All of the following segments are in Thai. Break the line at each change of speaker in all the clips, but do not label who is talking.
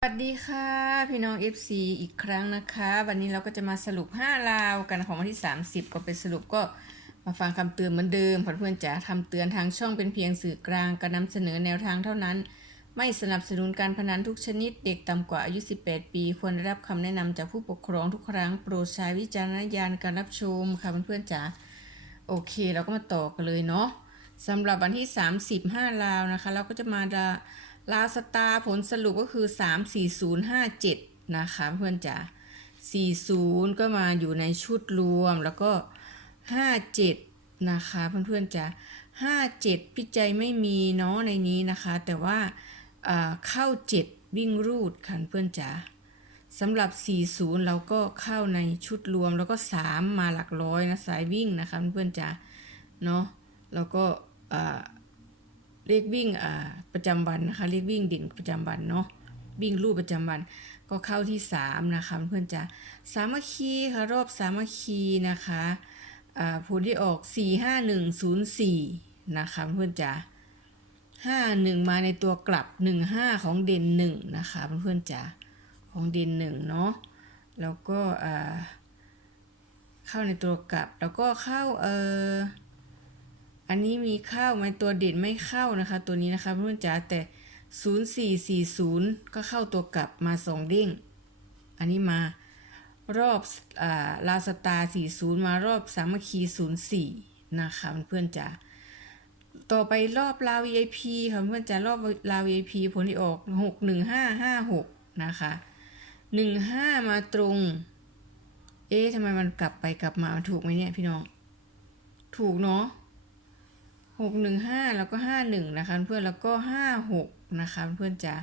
สวัสดีค่ะ พี่น้อง FC อีกครั้งนะคะ วันนี้เราก็จะมาสรุป 5 ราวกันของวันที่ 30 ก็เป็นสรุปก็มาฟังคำเตือนเหมือนเดิมเพื่อนๆจะทำเตือนทางช่องเป็นเพียงสื่อกลางการนำเสนอแนวทางเท่านั้น ไม่สนับสนุนการพนันทุกชนิดเด็กต่ำกว่าอายุ 18 ปี ควรได้รับคำแนะนำจากผู้ปกครองทุกครั้งโปรดใช้วิจารณญาณการรับชมค่ะเพื่อนๆจ๋าโอเค เราก็มาต่อกันเลยเนาะสำหรับวันที่ 35 ราวนะคะ เราก็จะมาดา ลาสตาผลสรุปก็คือ 34057 นะคะเพื่อนจ๋า40 ก็มาอยู่ในชุดรวมแล้วก็ 57 นะคะเพื่อนๆจ๋า57 พิจัยไม่มีเนาะในนี้นะคะ แต่ว่าอ่าเข้า 7 วิ่งรูดค่ะเพื่อนจ๋าสำหรับ 40 เราก็เข้าในชุดรวมแล้วก็ 3 มาหลักร้อยนะสายวิ่งนะคะเพื่อนๆจ๋าเนาะแล้วก็ เลขวิ่งอ่าประจำวันนะคะเลขวิ่งเด่นประจำวันเนาะวิ่งรูปประจำวัน ก็เข้าที่3นะคะเพื่อนจะสามัคคีค่ะรอบสามัคคีนะคะอ่าผลที่ออก 45104นะคะเพื่อนจะ51 มาในตัวกลับ 15 ของเด่น1นะคะเพื่อนๆจ๋าของเด่น1เนาะแล้วก็อ่าเข้าในตัวกลับแล้วก็เข้าเอ่อ อันนี้มีเข้าไหมตัวเด่นไม่เข้านะคะ ตัวนี้นะคะเพื่อนจ๋าแต่0440ก็เข้าตัวกลับมาสองเด้ง อันนี้มารอบอ่าลาสตาร์40มารอบสามัคคี04นะคะเพื่อนจ๋าต่อไปรอบลา VIP ค่ะเพื่อนจ๋ารอบลา VIP ผลที่ออก61556นะคะ15มาตรง เอ๊ะทำไมมันกลับไปกลับมาถูกไหมเนี่ยพี่น้อง ถูกเนาะ หกหนึ่งห้าแล้วก็ห้าหนึ่งนะคะเพื่อนแล้วก็ห้าหกนะคะเพื่อนจะ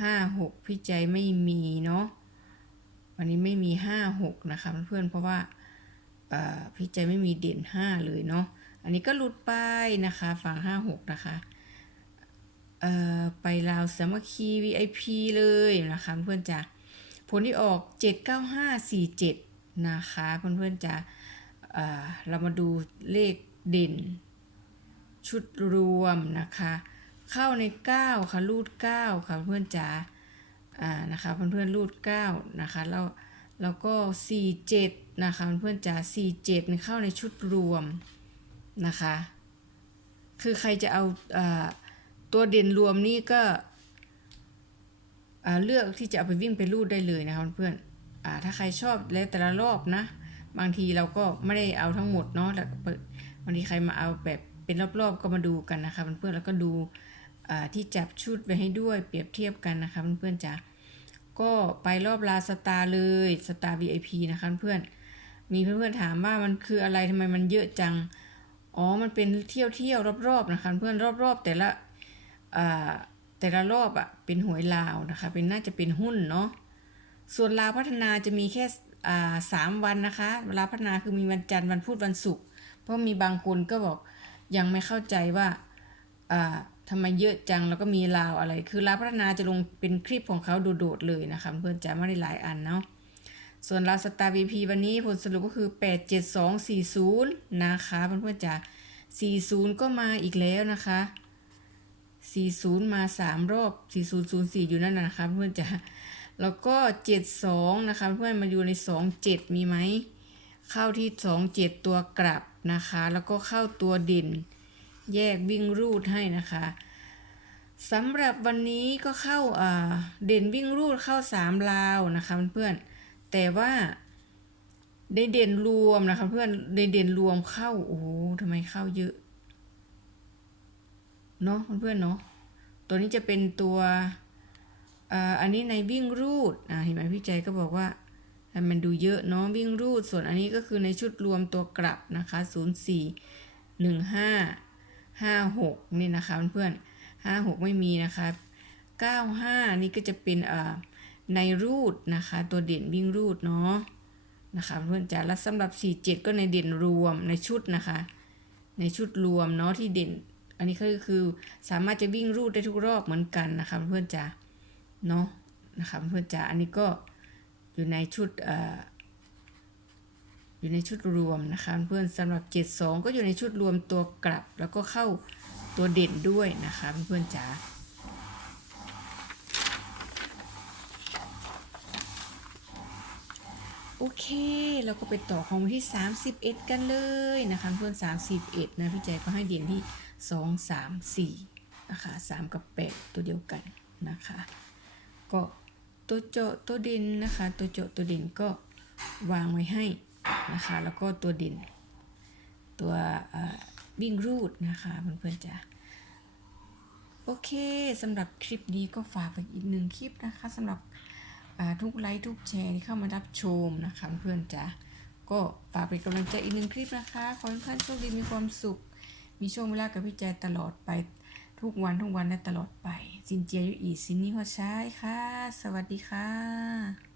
ห้าหกพี่ใจไม่มีเนาะวันนี้ไม่มีห้าหกนะคะเพื่อนเพราะว่าพี่ใจไม่มีเด่นห้าเลยเนาะอันนี้ก็หลุดไปนะคะฝั่งห้าหกนะคะไปลาวสามัคคี VIP เลยนะคะเพื่อนจะผลที่ออกเจ็ดเก้าห้าสี่เจ็ดนะคะเพื่อนๆจะเอ่อเรามาดูเลขเด่น ชุดรวมนะคะ เข้าใน 9 ค่ะรูด 9 ค่ะเพื่อนจ๋าอ่านะคะเพื่อนๆรูด 9 นะคะแล้วแล้วก็ 47 นะคะเพื่อนจ๋า47เนี่เข้าในชุดรวมนะคะ คือใครจะเอาอ่าตัวเด่นรวมนี่ก็เลือกที่จะเอาไปวิ่งไปรูดได้เลยนะคะเพื่อนๆอ่าถ้าใครชอบแล้วแต่ละรอบนะ บางทีเราก็ไม่ได้เอาทั้งหมดเนาะแล้วก็เปิดบางทีใครมาเอาแบบ เป็นรอบๆก็มาดูกันนะคะเพื่อนๆแล้วก็ดูที่จับชุดไว้ให้ด้วยเปรียบเทียบกันนะคะเพื่อนๆจ้ะก็ไปรอบลาสตาร์เลยสตาร์ VIP นะคะเพื่อนมีเพื่อนๆถามว่ามันคืออะไรทำไมมันเยอะจังอ๋อมันเป็นเที่ยวเที่ยวรอบๆนะคะเพื่อนรอบๆแต่ละแต่ละรอบอะเป็นหวยลาวนะคะเป็นน่าจะเป็นหุ้นเนาะส่วนลาวพัฒนาจะมีแค่สามวันนะคะลาวพัฒนาคือมีวันจันทร์วันพุธวันศุกร์เพราะมีบางคนก็บอก ยังไม่เข้าใจว่าอ่าทำไมเยอะจังแล้วก็มีลาวอะไร คือลาวพัฒนาจะลงเป็นคลิปของเขาโดดๆเลยนะคะเพื่อนจะไม่ได้หลายอันเนาะส่วนลาสตาร์ VP วันนี้ผลสรุปก็คือ 87240 นะคะเพื่อนๆจ๋า40 ก็มาอีกแล้วนะคะ 40 มา 3 รอบ 4004 อยู่นั่นนะนะคะเพื่อนจ๋าแล้วก็ 72 นะคะเพื่อนมาอยู่ใน 27 มีไหม เข้าที่27ตัวกลับนะคะ แล้วก็เข้าตัวด่นแยกวิ่งรูดให้นะคะสำหรับวันนี้ก็เข้าเด่นวิ่งรูดเข้า3ลาวนะคะเพื่อนๆแต่ว่าได้เด่นรวมนะคะเพื่อนได้เด่นรวมเข้าโอ้โหทำไมเข้าเยอะเนาะเพื่อนๆเนาะตัวนี้จะเป็นตัวอ,อันนี้ในวิ่งรูดเห็นไหมพี่ใจก็บอกว่า มันดูเยอะเนาะวิ่งรูด ส่วนอันนี้ก็คือในชุดรวมตัวกลับนะคะ 0 4 1 5 5 6 นี่นะคะเพื่อนๆ5 6 ไม่มีนะคะ 9 5 นี่ก็จะเป็นอ่าในรูดนะคะ ตัวเด่นวิ่งรูดเนาะนะคะเพื่อนจ๋าแล้วสำหรับ 47 ก็ในเด่นรวมในชุดนะคะ ในชุดรวมเนาะที่เด่น อันนี้ก็คือสามารถจะวิ่งรูดได้ทุกรอบเหมือนกันนะคะเพื่อนจ๋าเนาะนะคะเพื่อนจ๋าอันนี้ก็ อยู่ในชุดอยู่ในชุดรวมนะคะเพื่อนสำหรับ 72 ก็อยู่ในชุดรวมตัวกลับ แล้วก็เข้าตัวเด่นด้วยนะคะเพื่อนจ๋าโอเค เราก็ไปต่อของวันที่ 31 กันเลยนะคะเพื่อน 31 นะพี่ใจก็ให้เด่นที่ 2 3 4 นะคะ 3 กับ 8 ตัวเดียวกันนะคะ ก็ ตัวโจตัวด่นนะคะ ตัวโจตัวด่นก็วางไว้ให้นะคะ แล้วก็ตัวด่นตัววิ่งรูดนะคะเพื่อนๆจ้ะโอเคสำหรับคลิปนี้ก็ฝากไปอีกหนึ่งคลิปนะคะสำหรับทุกไลค์ทุกแชร์ที่เข้ามารับชมนะคะเพื่อนๆจ้ะก็ฝากเป็นกำลังใจอีกหนึ่งคลิปนะคะ ขอให้ท่านโชคดีมีความสุข มีช่วงเวลากับพี่แจตลอดไป ทุกวันทุกวันและตลอดไป สินเจียอยู่อีสินนี้หัวใช้ายค่ะ สวัสดีค่ะ